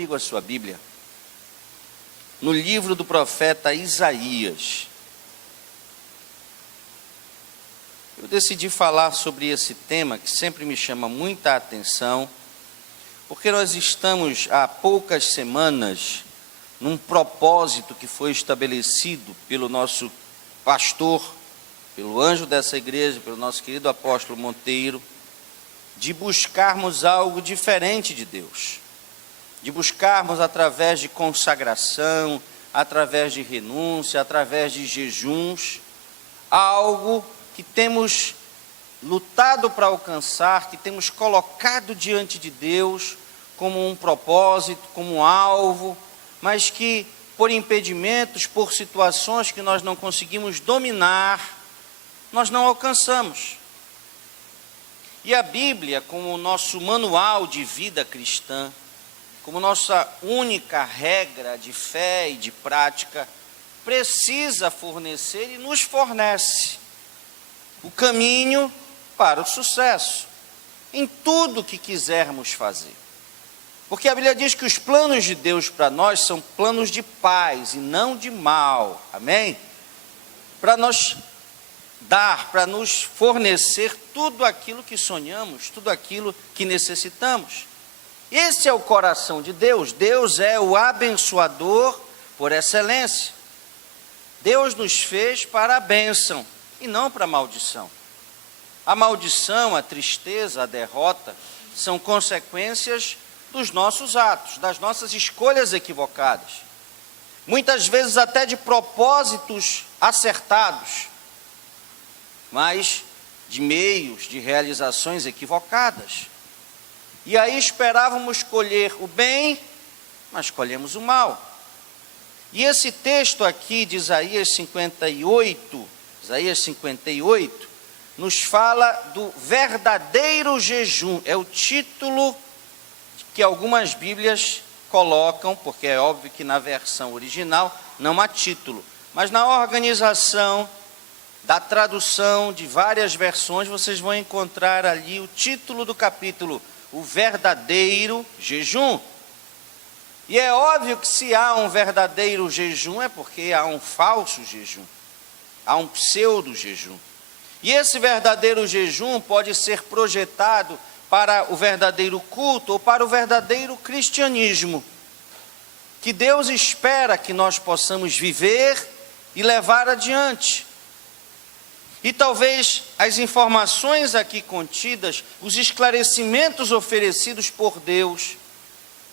comigo a sua Bíblia, no livro do profeta Isaías. Eu decidi falar sobre esse tema que sempre me chama muita atenção, porque nós estamos há poucas semanas num propósito que foi estabelecido pelo nosso pastor, pelo anjo dessa igreja, pelo nosso querido apóstolo Monteiro, de buscarmos algo diferente de Deus, de buscarmos através de consagração, através de renúncia, através de jejuns, algo que temos lutado para alcançar, que temos colocado diante de Deus como um propósito, como um alvo, mas que por impedimentos, por situações que nós não conseguimos dominar, nós não alcançamos. E a Bíblia, como o nosso manual de vida cristã, como nossa única regra de fé e de prática, precisa fornecer e nos fornece o caminho para o sucesso em tudo que quisermos fazer. Porque a Bíblia diz que os planos de Deus para nós são planos de paz e não de mal, amém? Para nós dar, para nos fornecer tudo aquilo que sonhamos, tudo aquilo que necessitamos. Esse é o coração de Deus. Deus é o abençoador por excelência. Deus nos fez para a bênção e não para a maldição. A maldição, a tristeza, a derrota são consequências dos nossos atos, das nossas escolhas equivocadas. Muitas vezes até de propósitos acertados, mas de meios, de realizações equivocadas. E aí esperávamos colher o bem, mas colhemos o mal. E esse texto aqui de Isaías 58, nos fala do verdadeiro jejum. É o título que algumas Bíblias colocam, porque é óbvio que na versão original não há título, mas na organização da tradução de várias versões, vocês vão encontrar ali o título do capítulo, o verdadeiro jejum. E é óbvio que se há um verdadeiro jejum, é porque há um falso jejum, há um pseudo jejum. E esse verdadeiro jejum pode ser projetado para o verdadeiro culto ou para o verdadeiro cristianismo, que Deus espera que nós possamos viver e levar adiante. E talvez as informações aqui contidas, os esclarecimentos oferecidos por Deus,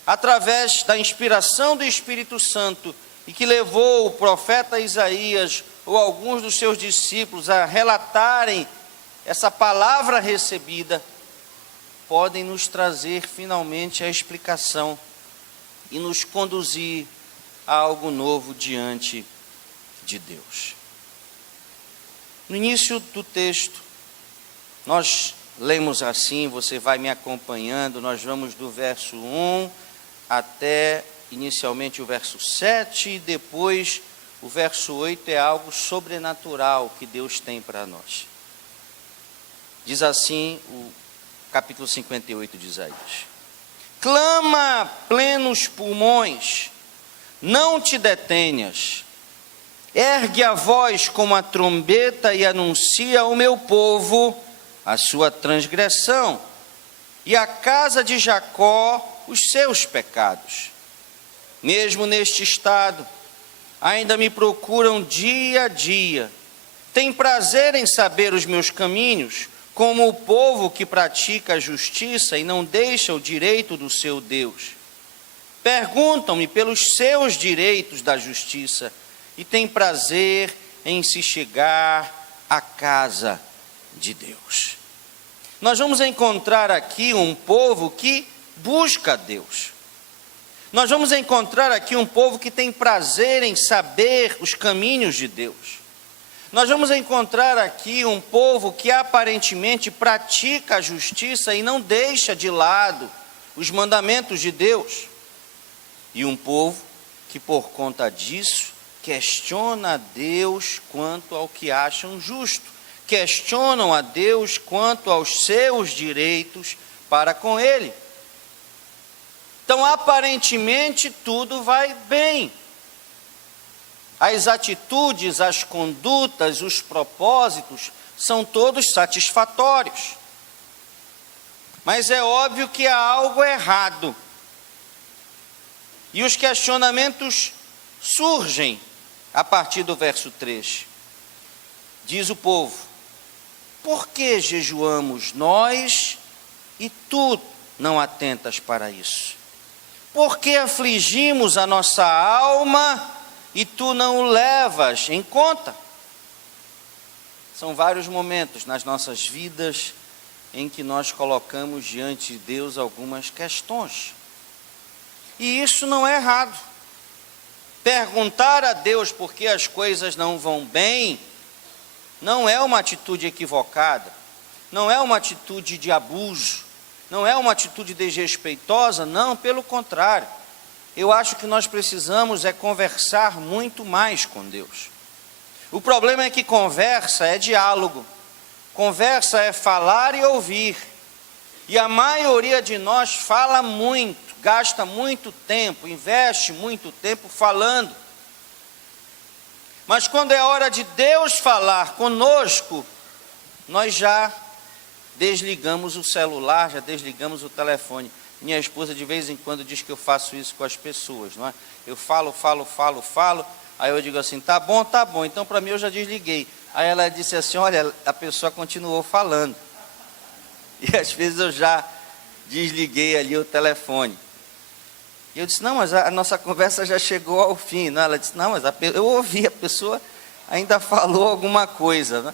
através da inspiração do Espírito Santo, e que levou o profeta Isaías ou alguns dos seus discípulos a relatarem essa palavra recebida, podem nos trazer finalmente a explicação e nos conduzir a algo novo diante de Deus. No início do texto, nós lemos assim, você vai me acompanhando, nós vamos do verso 1 até inicialmente o verso 7, e depois o verso 8 é algo sobrenatural que Deus tem para nós. Diz assim o capítulo 58 de Isaías: clama a plenos pulmões, não te detenhas, ergue a voz como a trombeta e anuncia ao meu povo a sua transgressão, e à casa de Jacó os seus pecados. Mesmo neste estado, ainda me procuram dia a dia, têm prazer em saber os meus caminhos, como o povo que pratica a justiça e não deixa o direito do seu Deus. Perguntam-me pelos seus direitos da justiça, e tem prazer em se chegar à casa de Deus. Nós vamos encontrar aqui um povo que busca Deus. Nós vamos encontrar aqui um povo que tem prazer em saber os caminhos de Deus. Nós vamos encontrar aqui um povo que aparentemente pratica a justiça e não deixa de lado os mandamentos de Deus. E um povo que por conta disso questiona a Deus quanto ao que acham justo, questionam a Deus quanto aos seus direitos para com Ele. Então, aparentemente, tudo vai bem. As atitudes, as condutas, os propósitos são todos satisfatórios. Mas é óbvio que há algo errado. E os questionamentos surgem a partir do verso 3. Diz o povo: por que jejuamos nós e tu não atentas para isso? Por que afligimos a nossa alma e tu não o levas em conta? São vários momentos nas nossas vidas em que nós colocamos diante de Deus algumas questões. E isso não é errado. Perguntar a Deus por que as coisas não vão bem não é uma atitude equivocada, não é uma atitude de abuso, não é uma atitude desrespeitosa, não, pelo contrário. Eu acho que nós precisamos conversar muito mais com Deus. O problema é que conversa é diálogo, conversa é falar e ouvir. E a maioria de nós fala muito, gasta muito tempo, investe muito tempo falando. Mas quando é hora de Deus falar conosco, nós já desligamos o celular, já desligamos o telefone. Minha esposa de vez em quando diz que eu faço isso com as pessoas, não é? Eu falo, aí eu digo assim, tá bom, então para mim eu já desliguei. Aí ela disse assim, olha, a pessoa continuou falando. E às vezes eu já desliguei ali o telefone. E eu disse, não, mas a nossa conversa já chegou ao fim. Não, ela disse, não, mas eu ouvi, a pessoa ainda falou alguma coisa, né?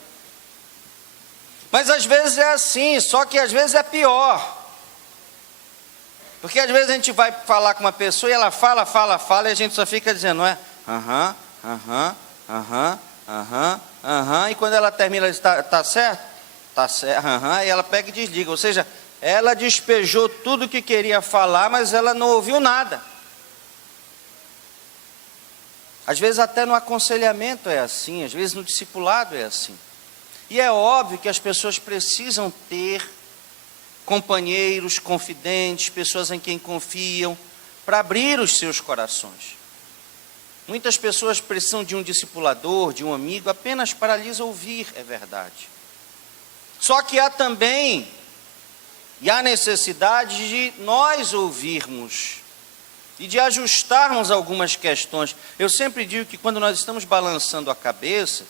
Mas às vezes é assim, só que às vezes é pior. Porque às vezes a gente vai falar com uma pessoa e ela fala, e a gente só fica dizendo, não é? E quando ela termina, ela diz, tá certo? Tá certo, e ela pega e desliga. Ou seja, ela despejou tudo o que queria falar, mas ela não ouviu nada. Às vezes até no aconselhamento é assim, às vezes no discipulado é assim. E é óbvio que as pessoas precisam ter companheiros, confidentes, pessoas em quem confiam, para abrir os seus corações. Muitas pessoas precisam de um discipulador, de um amigo, apenas para lhes ouvir, é verdade. Só que há também, e há necessidade de nós ouvirmos, e de ajustarmos algumas questões. Eu sempre digo que quando nós estamos balançando a cabeça,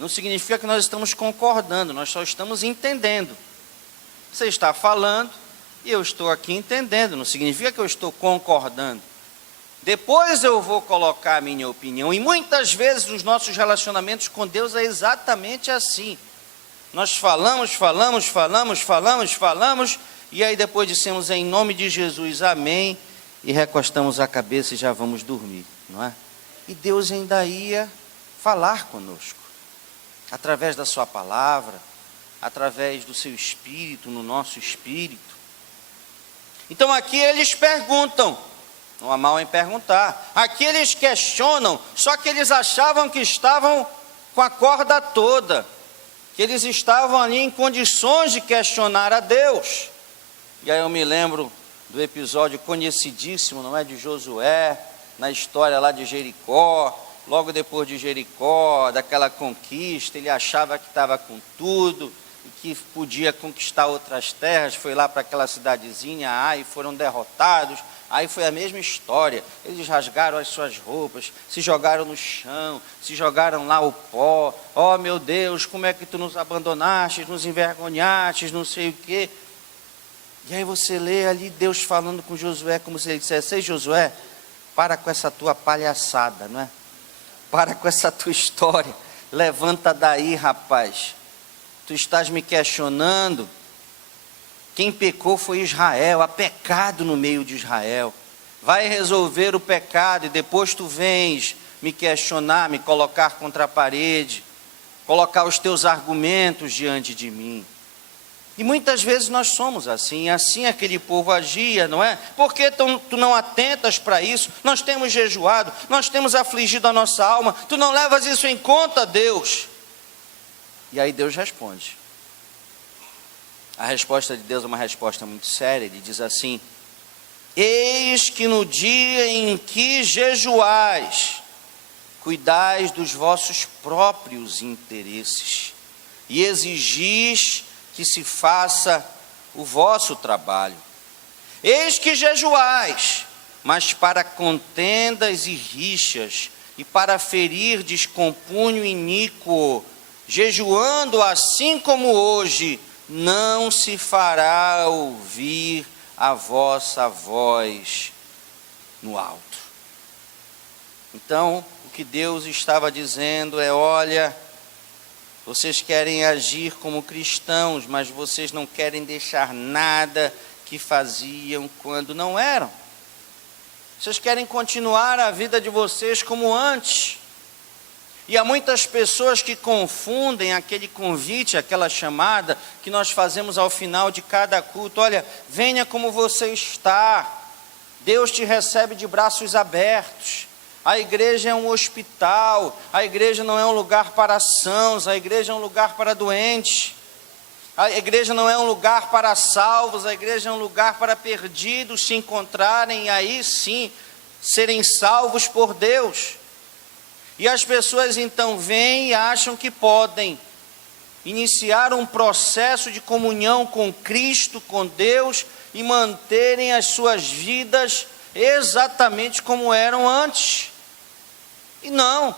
não significa que nós estamos concordando, nós só estamos entendendo. Você está falando e eu estou aqui entendendo, não significa que eu estou concordando. Depois eu vou colocar a minha opinião, e muitas vezes nos nossos relacionamentos com Deus é exatamente assim. Nós falamos, e aí depois dissemos em nome de Jesus, amém, e recostamos a cabeça e já vamos dormir, não é? E Deus ainda ia falar conosco, através da sua palavra, através do seu espírito, no nosso espírito. Então aqui eles perguntam, não há mal em perguntar, aqui eles questionam, só que eles achavam que estavam com a corda toda, que eles estavam ali em condições de questionar a Deus. E aí eu me lembro do episódio conhecidíssimo, não é, de Josué, na história lá de Jericó. Logo depois de Jericó, daquela conquista, ele achava que estava com tudo, e que podia conquistar outras terras, foi lá para aquela cidadezinha, e foram derrotados. Aí foi a mesma história, eles rasgaram as suas roupas, se jogaram no chão, se jogaram lá o pó. Oh meu Deus, como é que tu nos abandonaste, nos envergonhaste, não sei o quê. E aí você lê ali Deus falando com Josué, como se ele dissesse, ei Josué, para com essa tua palhaçada, não é? Para com essa tua história, levanta daí, rapaz. Tu estás me questionando. Quem pecou foi Israel, há pecado no meio de Israel. Vai resolver o pecado e depois tu vens me questionar, me colocar contra a parede, colocar os teus argumentos diante de mim. E muitas vezes nós somos assim aquele povo agia, não é? Por que tu não atentas para isso? Nós temos jejuado, nós temos afligido a nossa alma, tu não levas isso em conta, Deus? E aí Deus responde. A resposta de Deus é uma resposta muito séria, ele diz assim, Eis que no dia em que jejuais, cuidais dos vossos próprios interesses e exigis que se faça o vosso trabalho. Eis que jejuais, mas para contendas e rixas, e para ferir descompunho iníquo, jejuando assim como hoje, não se fará ouvir a vossa voz no alto. Então, o que Deus estava dizendo é: olha, vocês querem agir como cristãos, mas vocês não querem deixar nada que faziam quando não eram. Vocês querem continuar a vida de vocês como antes. E há muitas pessoas que confundem aquele convite, aquela chamada que nós fazemos ao final de cada culto. Olha, venha como você está. Deus te recebe de braços abertos. A igreja é um hospital. A igreja não é um lugar para sãos. A igreja é um lugar para doentes. A igreja não é um lugar para salvos, a igreja é um lugar para perdidos se encontrarem e aí sim serem salvos por Deus. E as pessoas então vêm e acham que podem iniciar um processo de comunhão com Cristo, com Deus, e manterem as suas vidas exatamente como eram antes. E não.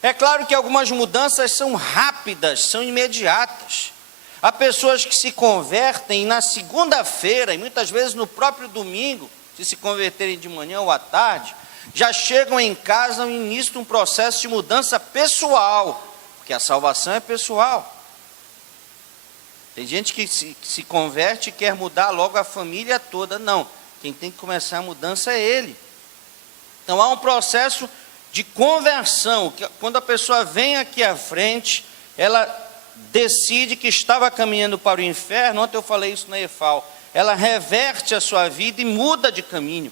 É claro que algumas mudanças são rápidas, são imediatas. Há pessoas que se convertem na segunda-feira, e muitas vezes no próprio domingo, se converterem de manhã ou à tarde, já chegam em casa no início de um processo de mudança pessoal, porque a salvação é pessoal. Tem gente que se converte e quer mudar logo a família toda. Não, quem tem que começar a mudança é ele. Então há um processo de conversão, que quando a pessoa vem aqui à frente, ela decide que estava caminhando para o inferno. Ontem eu falei isso na EFAL. Ela reverte a sua vida e muda de caminho.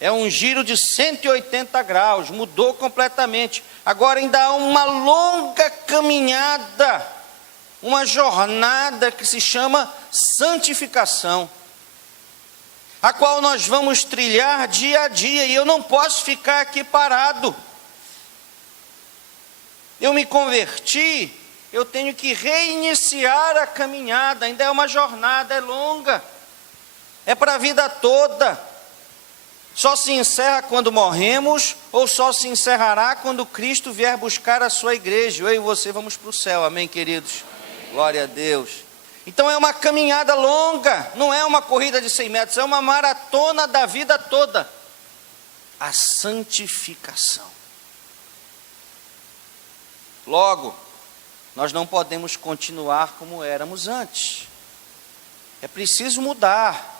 É um giro de 180 graus, mudou completamente. Agora ainda há uma longa caminhada, uma jornada que se chama santificação, a qual nós vamos trilhar dia a dia, e eu não posso ficar aqui parado. Eu me converti, eu tenho que reiniciar a caminhada, ainda é uma jornada, é longa, é para a vida toda. Só se encerra quando morremos, ou só se encerrará quando Cristo vier buscar a sua igreja. Eu e você vamos para o céu, amém, queridos? Amém. Glória a Deus. Então é uma caminhada longa, não é uma corrida de 100 metros, é uma maratona da vida toda. A santificação. Logo, nós não podemos continuar como éramos antes. É preciso mudar.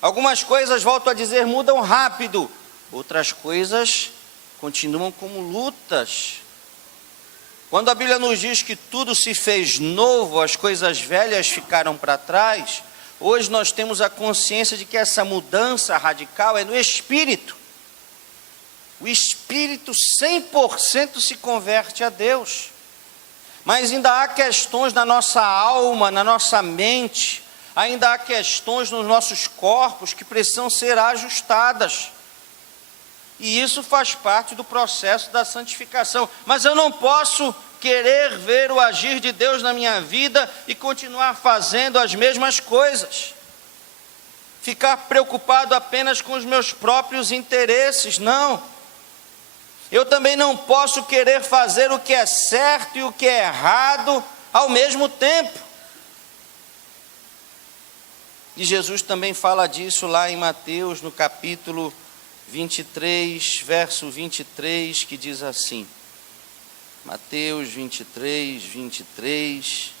Algumas coisas, volto a dizer, mudam rápido. Outras coisas continuam como lutas. Quando a Bíblia nos diz que tudo se fez novo, as coisas velhas ficaram para trás, hoje nós temos a consciência de que essa mudança radical é no Espírito. O Espírito 100% se converte a Deus. Mas ainda há questões na nossa alma, na nossa mente, ainda há questões nos nossos corpos que precisam ser ajustadas. E isso faz parte do processo da santificação. Mas eu não posso querer ver o agir de Deus na minha vida e continuar fazendo as mesmas coisas. Ficar preocupado apenas com os meus próprios interesses, não. Eu também não posso querer fazer o que é certo e o que é errado ao mesmo tempo. E Jesus também fala disso lá em Mateus, no capítulo 23, verso 23, que diz assim. Mateus 23, 23.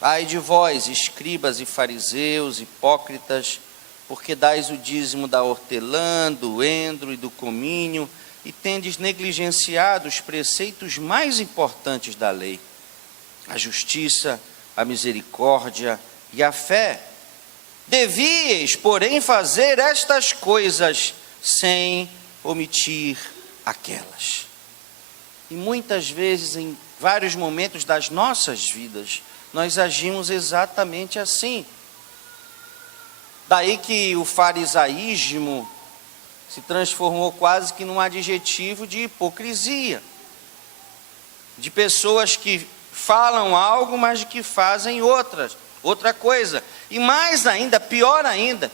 Ai de vós, escribas e fariseus, hipócritas, porque dais o dízimo da hortelã, do endro e do cominho, e tendes negligenciado os preceitos mais importantes da lei, a justiça, a misericórdia e a fé. Devíeis, porém, fazer estas coisas sem omitir aquelas. E muitas vezes, em vários momentos das nossas vidas, nós agimos exatamente assim. Daí que o farisaísmo se transformou quase que num adjetivo de hipocrisia, de pessoas que falam algo, mas que fazem outra coisa, e mais ainda, pior ainda,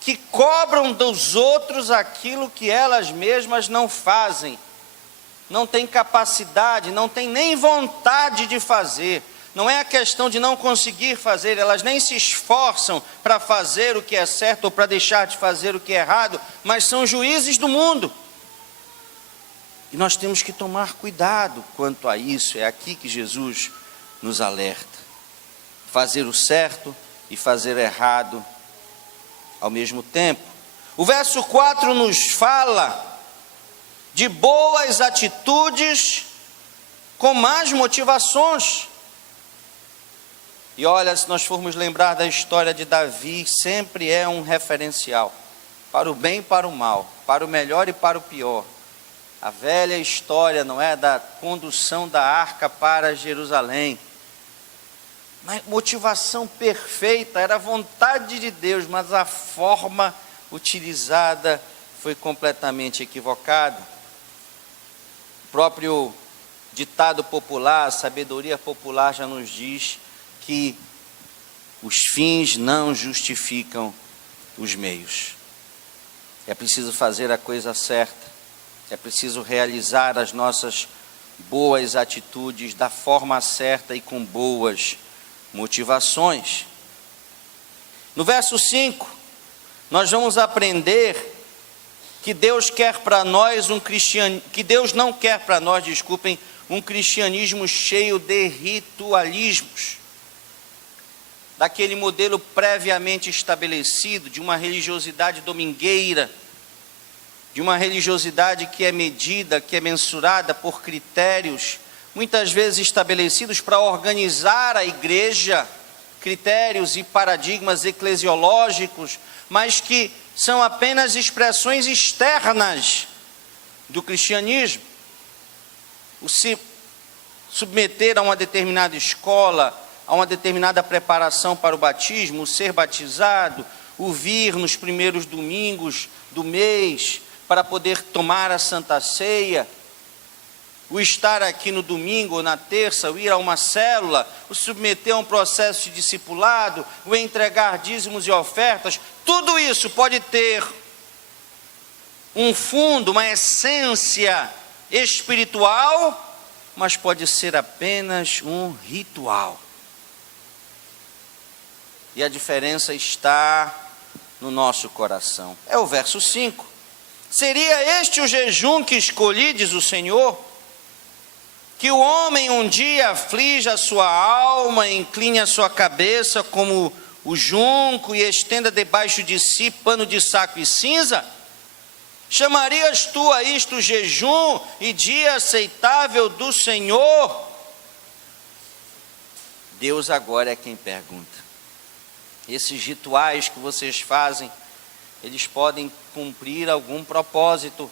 que cobram dos outros aquilo que elas mesmas não fazem, não têm capacidade, não têm nem vontade de fazer. Não é a questão de não conseguir fazer, elas nem se esforçam para fazer o que é certo ou para deixar de fazer o que é errado, mas são juízes do mundo. E nós temos que tomar cuidado quanto a isso. É aqui que Jesus nos alerta. Fazer o certo e fazer errado ao mesmo tempo. O verso 4 nos fala de boas atitudes com más motivações. E olha, se nós formos lembrar da história de Davi, sempre é um referencial, para o bem e para o mal, para o melhor e para o pior. A velha história, não é, da condução da arca para Jerusalém. Mas motivação perfeita, era a vontade de Deus, mas a forma utilizada foi completamente equivocada. O próprio ditado popular, a sabedoria popular já nos diz que os fins não justificam os meios. É preciso fazer a coisa certa, é preciso realizar as nossas boas atitudes da forma certa e com boas motivações. No verso 5, nós vamos aprender que Deus quer para nós que Deus não quer para nós, um cristianismo cheio de ritualismos, daquele modelo previamente estabelecido, de uma religiosidade domingueira, de uma religiosidade que é medida, que é mensurada por critérios, muitas vezes estabelecidos para organizar a igreja, critérios e paradigmas eclesiológicos, mas que são apenas expressões externas do cristianismo. O se submeter a uma determinada escola, a uma determinada preparação para o batismo, o ser batizado, o vir nos primeiros domingos do mês para poder tomar a Santa Ceia, o estar aqui no domingo ou na terça, o ir a uma célula, o submeter a um processo de discipulado, o entregar dízimos e ofertas, tudo isso pode ter um fundo, uma essência espiritual, mas pode ser apenas um ritual. E a diferença está no nosso coração. É o verso 5. Seria este o jejum que escolhi, diz o Senhor? Que o homem um dia aflija a sua alma, incline a sua cabeça como o junco e estenda debaixo de si pano de saco e cinza? Chamarias tu a isto jejum e dia aceitável do Senhor? Deus agora é quem pergunta. Esses rituais que vocês fazem, eles podem cumprir algum propósito,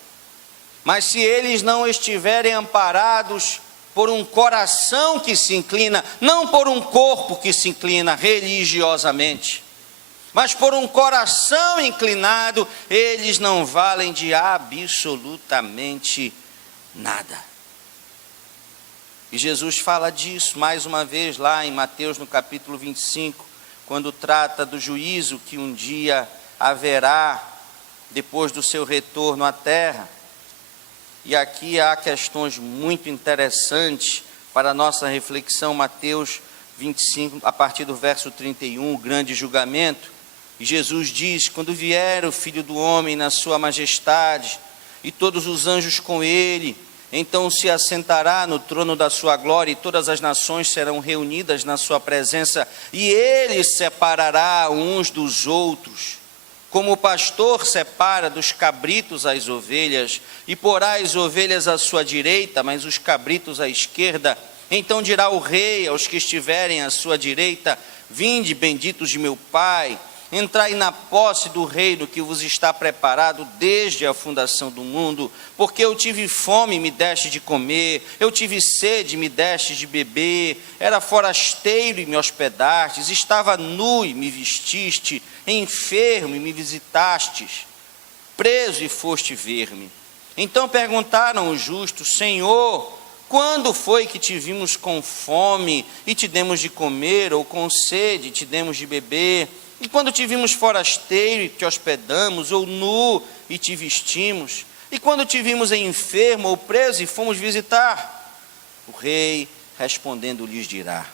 mas se eles não estiverem amparados por um coração que se inclina, não por um corpo que se inclina religiosamente, mas por um coração inclinado, eles não valem de absolutamente nada. E Jesus fala disso mais uma vez lá em Mateus no capítulo 25, quando trata do juízo que um dia haverá depois do seu retorno à terra. E aqui há questões muito interessantes para a nossa reflexão. Mateus 25, a partir do verso 31, o grande julgamento. E Jesus diz: quando vier o Filho do Homem na sua majestade, e todos os anjos com ele, então se assentará no trono da sua glória, e todas as nações serão reunidas na sua presença, e ele separará uns dos outros, como o pastor separa dos cabritos as ovelhas, e porá as ovelhas à sua direita, mas os cabritos à esquerda. Então dirá o rei aos que estiverem à sua direita: vinde, benditos de meu Pai, entrai na posse do reino que vos está preparado desde a fundação do mundo, porque eu tive fome e me deste de comer, eu tive sede e me deste de beber, era forasteiro e me hospedastes, estava nu e me vestiste, enfermo e me visitastes, preso e foste ver-me. Então perguntaram os justos: Senhor, quando foi que te vimos com fome e te demos de comer, ou com sede e te demos de beber? E quando te vimos forasteiro e te hospedamos, ou nu e te vestimos? E quando te vimos enfermo ou preso e fomos visitar? O rei respondendo lhes dirá: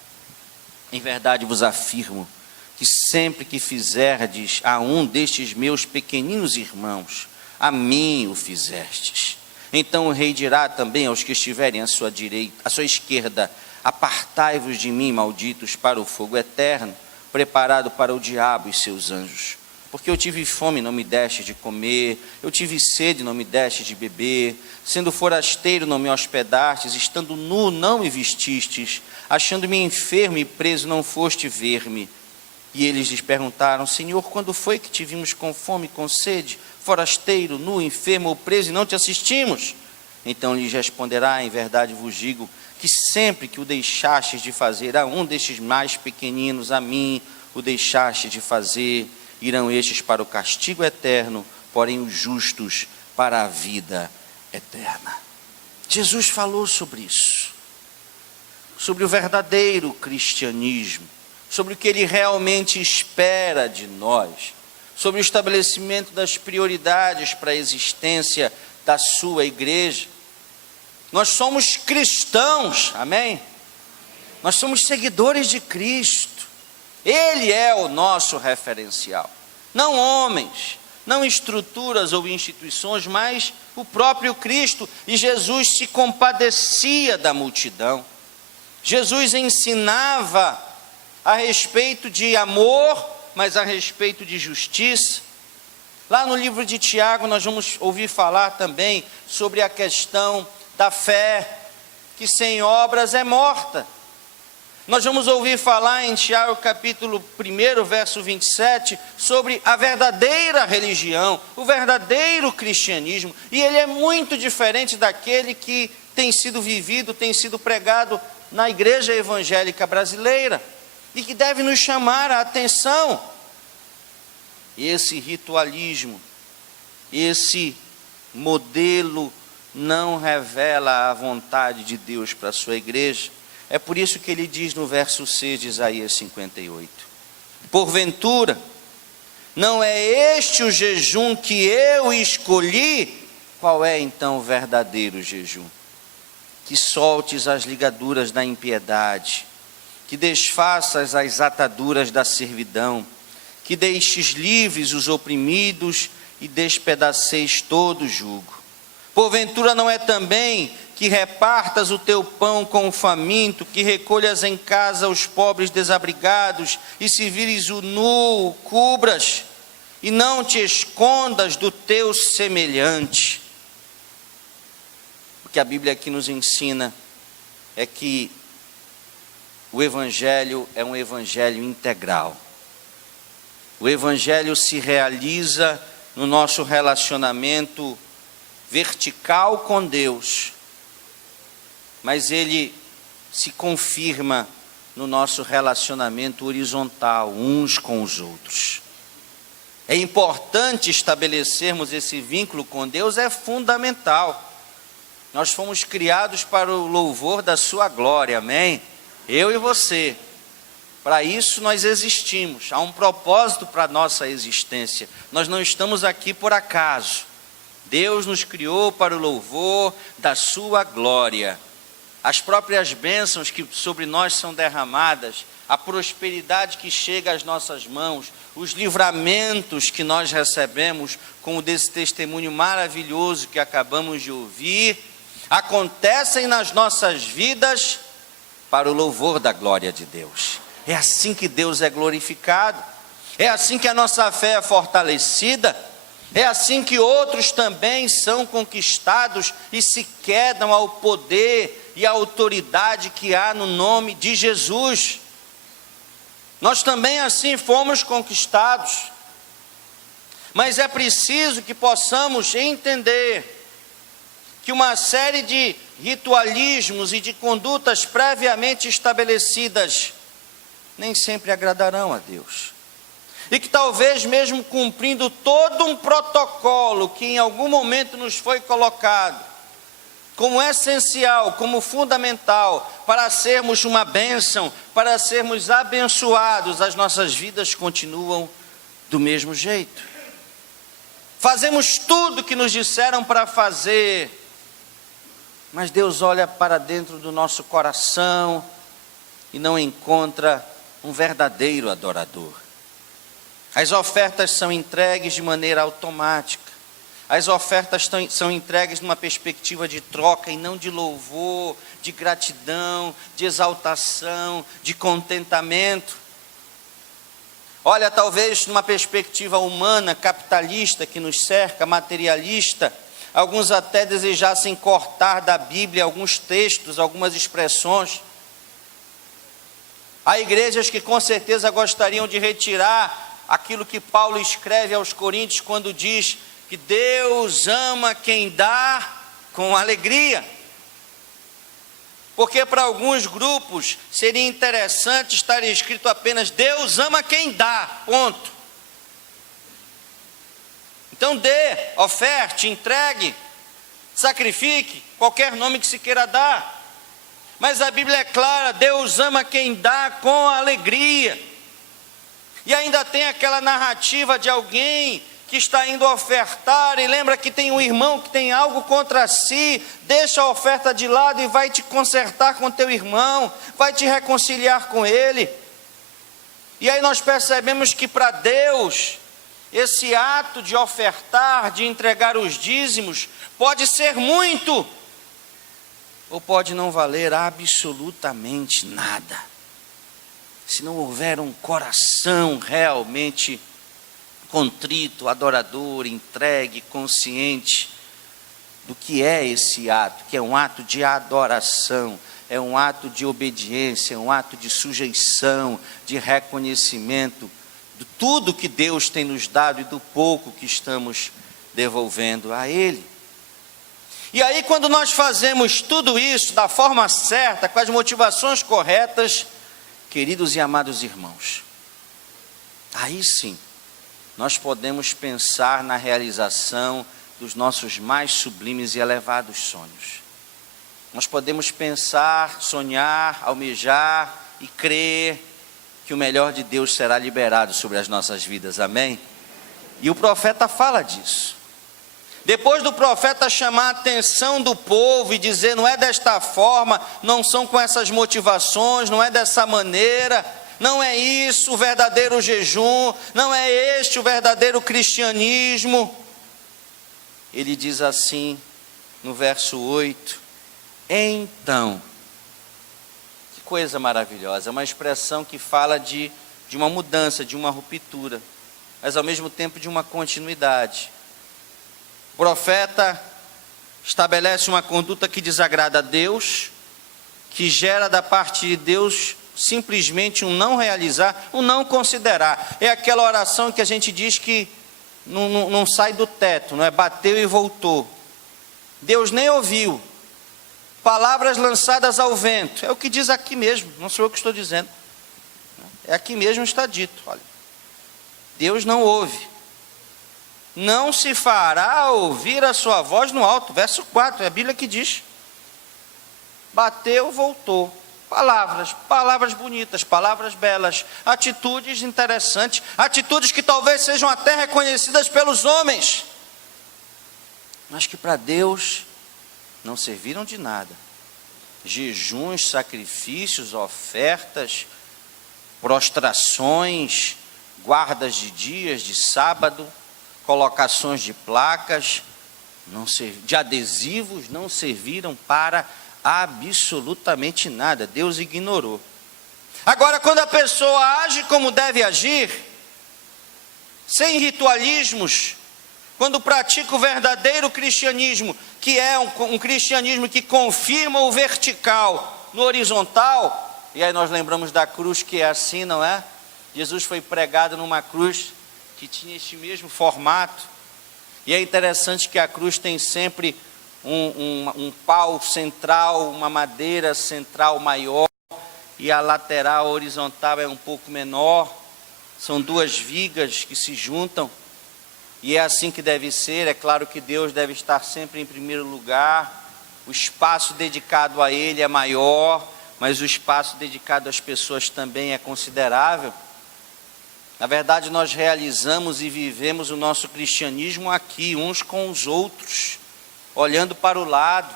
em verdade vos afirmo que sempre que fizerdes a um destes meus pequeninos irmãos, a mim o fizestes. Então o rei dirá também aos que estiverem à sua direita, à sua esquerda: apartai-vos de mim, malditos, para o fogo eterno, preparado para o diabo e seus anjos. Porque eu tive fome, não me deste de comer, eu tive sede, não me deste de beber, sendo forasteiro, não me hospedastes, estando nu, não me vestistes, achando-me enfermo e preso, não foste ver-me. E eles lhes perguntaram: Senhor, quando foi que te vimos com fome, com sede, forasteiro, nu, enfermo ou preso, e não te assistimos? Então lhes responderá: em verdade vos digo, que sempre que o deixastes de fazer a um destes mais pequeninos, a mim o deixastes de fazer. Irão estes para o castigo eterno, porém os justos para a vida eterna. Jesus falou sobre isso, sobre o verdadeiro cristianismo, sobre o que ele realmente espera de nós, sobre o estabelecimento das prioridades para a existência da sua igreja. Nós somos cristãos, amém? Nós somos seguidores de Cristo. Ele é o nosso referencial. Não homens, não estruturas ou instituições, mas o próprio Cristo. E Jesus se compadecia da multidão. Jesus ensinava a respeito de amor, mas a respeito de justiça. Lá no livro de Tiago nós vamos ouvir falar também sobre a questão da fé, que sem obras é morta. Nós vamos ouvir falar em Tiago capítulo 1, verso 27, sobre a verdadeira religião, o verdadeiro cristianismo. E ele é muito diferente daquele que tem sido vivido, tem sido pregado na igreja evangélica brasileira, e que deve nos chamar a atenção. Esse ritualismo, esse modelo não revela a vontade de Deus para a sua igreja. É por isso que ele diz no verso 6 de Isaías 58: porventura, não é este o jejum que eu escolhi? Qual é então o verdadeiro jejum? Que soltes as ligaduras da impiedade, que desfaças as ataduras da servidão, que deixes livres os oprimidos e despedaceis todo o jugo. Porventura não é também que repartas o teu pão com o faminto, que recolhas em casa os pobres desabrigados, e se vires o nu, o cubras, e não te escondas do teu semelhante? O que a Bíblia aqui nos ensina é que o Evangelho é um Evangelho integral. O Evangelho se realiza no nosso relacionamento vertical com Deus, mas ele se confirma no nosso relacionamento horizontal, uns com os outros. É importante estabelecermos esse vínculo com Deus, é fundamental. Nós fomos criados para o louvor da sua glória, amém? Eu e você. Para isso nós existimos, há um propósito para a nossa existência. Nós não estamos aqui por acaso. Deus nos criou para o louvor da sua glória. As próprias bênçãos que sobre nós são derramadas, a prosperidade que chega às nossas mãos, os livramentos que nós recebemos, como desse testemunho maravilhoso que acabamos de ouvir, acontecem nas nossas vidas para o louvor da glória de Deus. É assim que Deus é glorificado, é assim que a nossa fé é fortalecida, é assim que outros também são conquistados e se quedam ao poder e à autoridade que há no nome de Jesus. Nós também assim fomos conquistados. Mas é preciso que possamos entender que uma série de ritualismos e de condutas previamente estabelecidas nem sempre agradarão a Deus. E que talvez mesmo cumprindo todo um protocolo que em algum momento nos foi colocado, como essencial, como fundamental, para sermos uma bênção, para sermos abençoados, as nossas vidas continuam do mesmo jeito. Fazemos tudo que nos disseram para fazer, mas Deus olha para dentro do nosso coração e não encontra um verdadeiro adorador. As ofertas são entregues de maneira automática. As ofertas são entregues numa perspectiva de troca e não de louvor, de gratidão, de exaltação, de contentamento. Olha, talvez numa perspectiva humana, capitalista que nos cerca, materialista, alguns até desejassem cortar da Bíblia alguns textos, algumas expressões. Há igrejas que com certeza gostariam de retirar aquilo que Paulo escreve aos Coríntios quando diz que Deus ama quem dá com alegria. Porque para alguns grupos seria interessante estar escrito apenas Deus ama quem dá, ponto. Então dê, oferte, entregue, sacrifique, qualquer nome que se queira dar. Mas a Bíblia é clara, Deus ama quem dá com alegria. E ainda tem aquela narrativa de alguém que está indo ofertar e lembra que tem um irmão que tem algo contra si, deixa a oferta de lado e vai te consertar com teu irmão, vai te reconciliar com ele. E aí nós percebemos que para Deus, esse ato de ofertar, de entregar os dízimos, pode ser muito, ou pode não valer absolutamente nada. Se não houver um coração realmente contrito, adorador, entregue, consciente do que é esse ato, que é um ato de adoração, é um ato de obediência, é um ato de sujeição, de reconhecimento de tudo que Deus tem nos dado e do pouco que estamos devolvendo a Ele. E aí, quando nós fazemos tudo isso da forma certa, com as motivações corretas, queridos e amados irmãos, aí sim, nós podemos pensar na realização dos nossos mais sublimes e elevados sonhos. Nós podemos pensar, sonhar, almejar e crer que o melhor de Deus será liberado sobre as nossas vidas, amém? E o profeta fala disso. Depois do profeta chamar a atenção do povo e dizer, não é desta forma, não são com essas motivações, não é dessa maneira, não é isso o verdadeiro jejum, não é este o verdadeiro cristianismo. Ele diz assim, no verso 8, então, que coisa maravilhosa, é uma expressão que fala de uma mudança, de uma ruptura, mas ao mesmo tempo de uma continuidade. O profeta estabelece uma conduta que desagrada a Deus, que gera da parte de Deus simplesmente um não realizar, um não considerar. É aquela oração que a gente diz que não sai do teto, não é? Bateu e voltou. Deus nem ouviu. Palavras lançadas ao vento. É o que diz aqui mesmo, não sou eu que estou dizendo. É aqui mesmo está dito. Olha, Deus não ouve. Não se fará ouvir a sua voz no alto. Verso 4, é a Bíblia que diz. Bateu, voltou. Palavras bonitas, palavras belas, atitudes interessantes, atitudes que talvez sejam até reconhecidas pelos homens, mas que para Deus não serviram de nada. Jejuns, sacrifícios, ofertas, prostrações, guardas de dias, de sábado, colocações de placas, de adesivos, não serviram para absolutamente nada. Deus ignorou. Agora, quando a pessoa age como deve agir, sem ritualismos, quando pratica o verdadeiro cristianismo, que é um cristianismo que confirma o vertical no horizontal, e aí nós lembramos da cruz que é assim, não é? Jesus foi pregado numa cruz que tinha este mesmo formato. E é interessante que a cruz tem sempre um pau central, uma madeira central maior, e a lateral horizontal é um pouco menor. São duas vigas que se juntam, e é assim que deve ser. É claro que Deus deve estar sempre em primeiro lugar, o espaço dedicado a Ele é maior, mas o espaço dedicado às pessoas também é considerável. Na verdade, nós realizamos e vivemos o nosso cristianismo aqui, uns com os outros, olhando para o lado.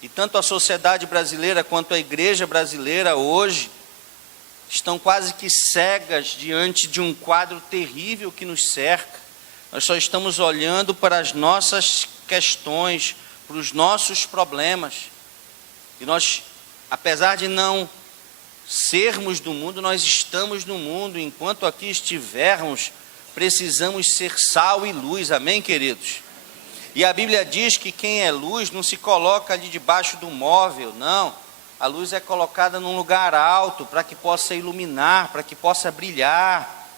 E tanto a sociedade brasileira quanto a igreja brasileira hoje estão quase que cegas diante de um quadro terrível que nos cerca. Nós só estamos olhando para as nossas questões, para os nossos problemas. E nós, apesar de não sermos do mundo, nós estamos no mundo. Enquanto aqui estivermos, precisamos ser sal e luz, amém, queridos? E a Bíblia diz que quem é luz não se coloca ali debaixo do móvel, não. A luz é colocada num lugar alto, para que possa iluminar, para que possa brilhar.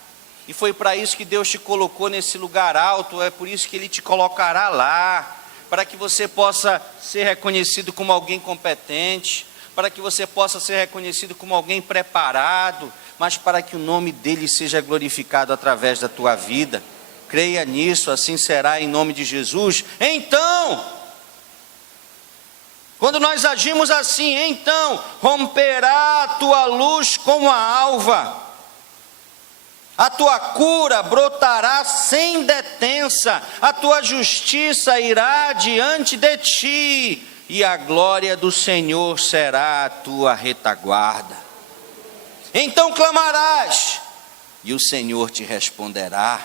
E foi para isso que Deus te colocou nesse lugar alto, é por isso que Ele te colocará lá, para que você possa ser reconhecido como alguém competente, para que você possa ser reconhecido como alguém preparado, mas para que o nome dEle seja glorificado através da tua vida. Creia nisso, assim será em nome de Jesus. Então, quando nós agimos assim, então romperá a tua luz como a alva, a tua cura brotará sem detença, a tua justiça irá diante de ti, e a glória do Senhor será a tua retaguarda. Então clamarás, e o Senhor te responderá.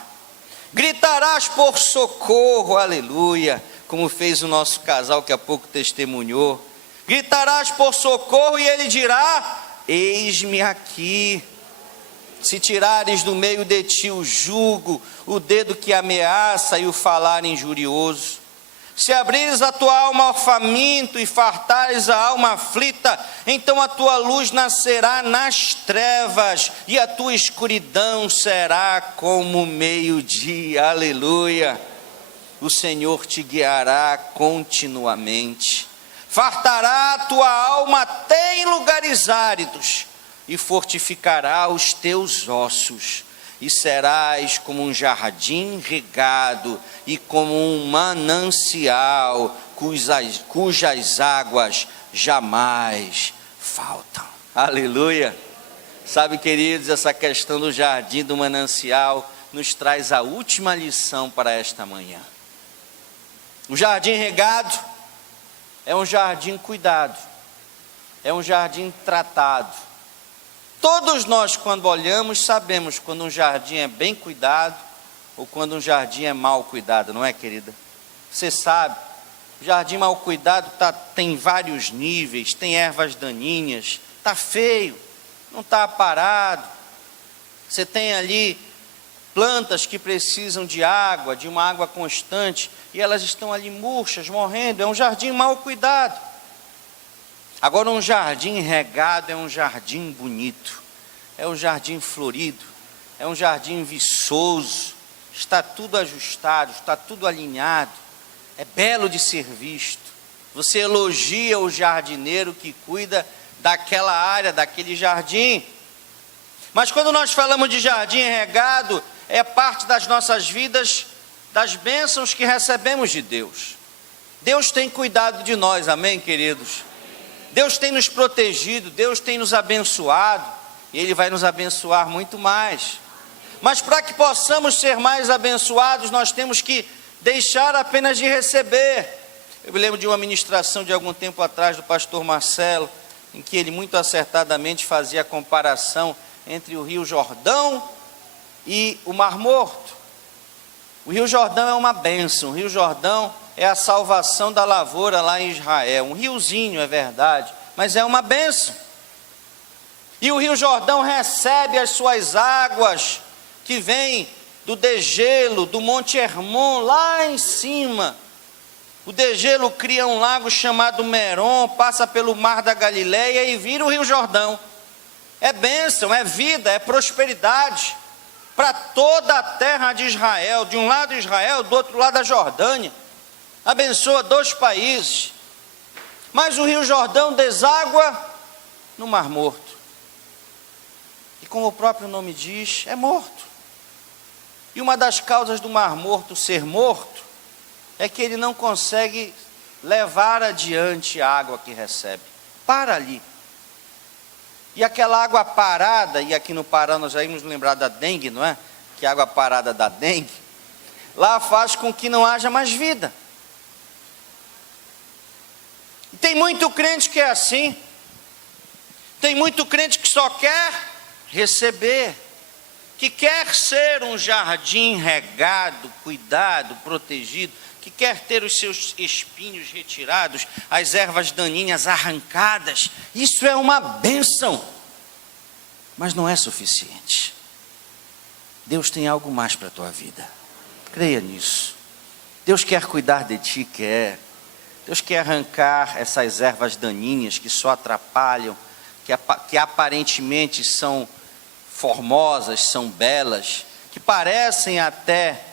Gritarás por socorro, aleluia, como fez o nosso casal que há pouco testemunhou. Gritarás por socorro e Ele dirá: eis-me aqui. Se tirares do meio de ti o jugo, o dedo que ameaça e o falar injurioso, se abrires a tua alma ao faminto e fartares a alma aflita, então a tua luz nascerá nas trevas e a tua escuridão será como meio-dia, aleluia. O Senhor te guiará continuamente, fartará a tua alma até em lugares áridos e fortificará os teus ossos. E serás como um jardim regado e como um manancial cujas águas jamais faltam. Aleluia! Sabe, queridos, essa questão do jardim, do manancial, nos traz a última lição para esta manhã. O jardim regado é um jardim cuidado, é um jardim tratado. Todos nós, quando olhamos, sabemos quando um jardim é bem cuidado ou quando um jardim é mal cuidado, não é, querida? Você sabe, o jardim mal cuidado tem vários níveis, tem ervas daninhas, está feio, não está aparado. Você tem ali plantas que precisam de água, de uma água constante, e elas estão ali murchas, morrendo. É um jardim mal cuidado. Agora, um jardim regado é um jardim bonito, é um jardim florido, é um jardim viçoso, está tudo ajustado, está tudo alinhado, é belo de ser visto. Você elogia o jardineiro que cuida daquela área, daquele jardim. Mas quando nós falamos de jardim regado, é parte das nossas vidas, das bênçãos que recebemos de Deus. Deus tem cuidado de nós, amém, queridos? Deus tem nos protegido, Deus tem nos abençoado, e Ele vai nos abençoar muito mais. Mas para que possamos ser mais abençoados, nós temos que deixar apenas de receber. Eu me lembro de uma ministração de algum tempo atrás do pastor Marcelo, em que ele muito acertadamente fazia a comparação entre o Rio Jordão e o Mar Morto. O Rio Jordão é uma bênção, o Rio Jordão é a salvação da lavoura lá em Israel, um riozinho, é verdade, mas é uma bênção. E o Rio Jordão recebe as suas águas, que vêm do degelo, do Monte Hermon, lá em cima. O degelo cria um lago chamado Merom, passa pelo Mar da Galileia e vira o Rio Jordão. é bênção, é vida, é prosperidade para toda a terra de Israel, de um lado Israel, do outro lado a Jordânia. Abençoa 2 países. Mas o rio Jordão deságua no Mar Morto. E como o próprio nome diz, é morto. E uma das causas do Mar Morto ser morto é que ele não consegue levar adiante a água que recebe. Para ali. E aquela água parada, e aqui no Pará nós já íamos lembrar da dengue, não é? Que a água parada da dengue, lá faz com que não haja mais vida. E tem muito crente que é assim. Tem muito crente que só quer receber, que quer ser um jardim regado, cuidado, protegido, que quer ter os seus espinhos retirados, as ervas daninhas arrancadas. Isso é uma bênção, mas não é suficiente. Deus tem algo mais para a tua vida, creia nisso. Deus quer cuidar de ti, quer. Deus quer arrancar essas ervas daninhas que só atrapalham, que aparentemente são formosas, são belas, que parecem até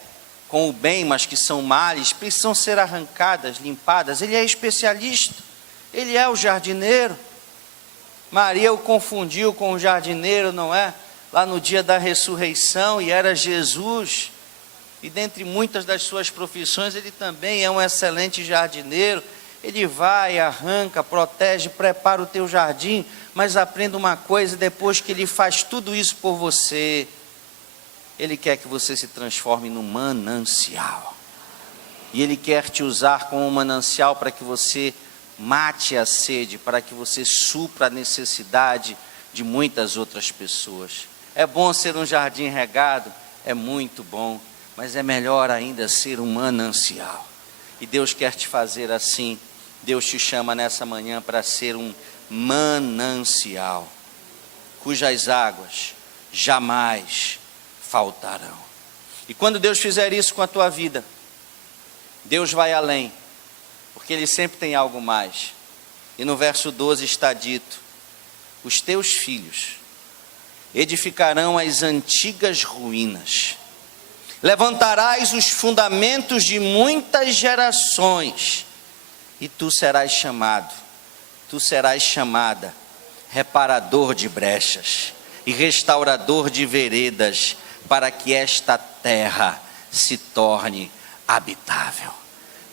com o bem, mas que são males, precisam ser arrancadas, limpadas. Ele é especialista, ele é o jardineiro. Maria o confundiu com o jardineiro, não é? Lá no dia da ressurreição, e era Jesus. E dentre muitas das suas profissões, ele também é um excelente jardineiro. Ele vai, arranca, protege, prepara o teu jardim, mas aprenda uma coisa: depois que ele faz tudo isso por você, ele quer que você se transforme num manancial. E ele quer te usar como um manancial para que você mate a sede, para que você supra a necessidade de muitas outras pessoas. É bom ser um jardim regado, é muito bom, mas é melhor ainda ser um manancial. E Deus quer te fazer assim. Deus te chama nessa manhã para ser um manancial, cujas águas jamais faltarão. E quando Deus fizer isso com a tua vida, Deus vai além, porque Ele sempre tem algo mais. E no verso 12 está dito: os teus filhos edificarão as antigas ruínas, levantarás os fundamentos de muitas gerações, e tu serás chamado, tu serás chamada reparador de brechas e restaurador de veredas, para que esta terra se torne habitável.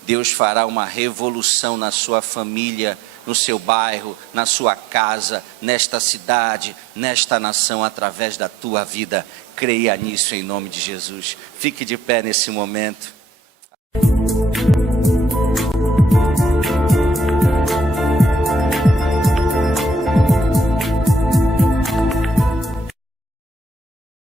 Deus fará uma revolução na sua família, no seu bairro, na sua casa, nesta cidade, nesta nação, através da tua vida. Creia nisso em nome de Jesus. Fique de pé nesse momento.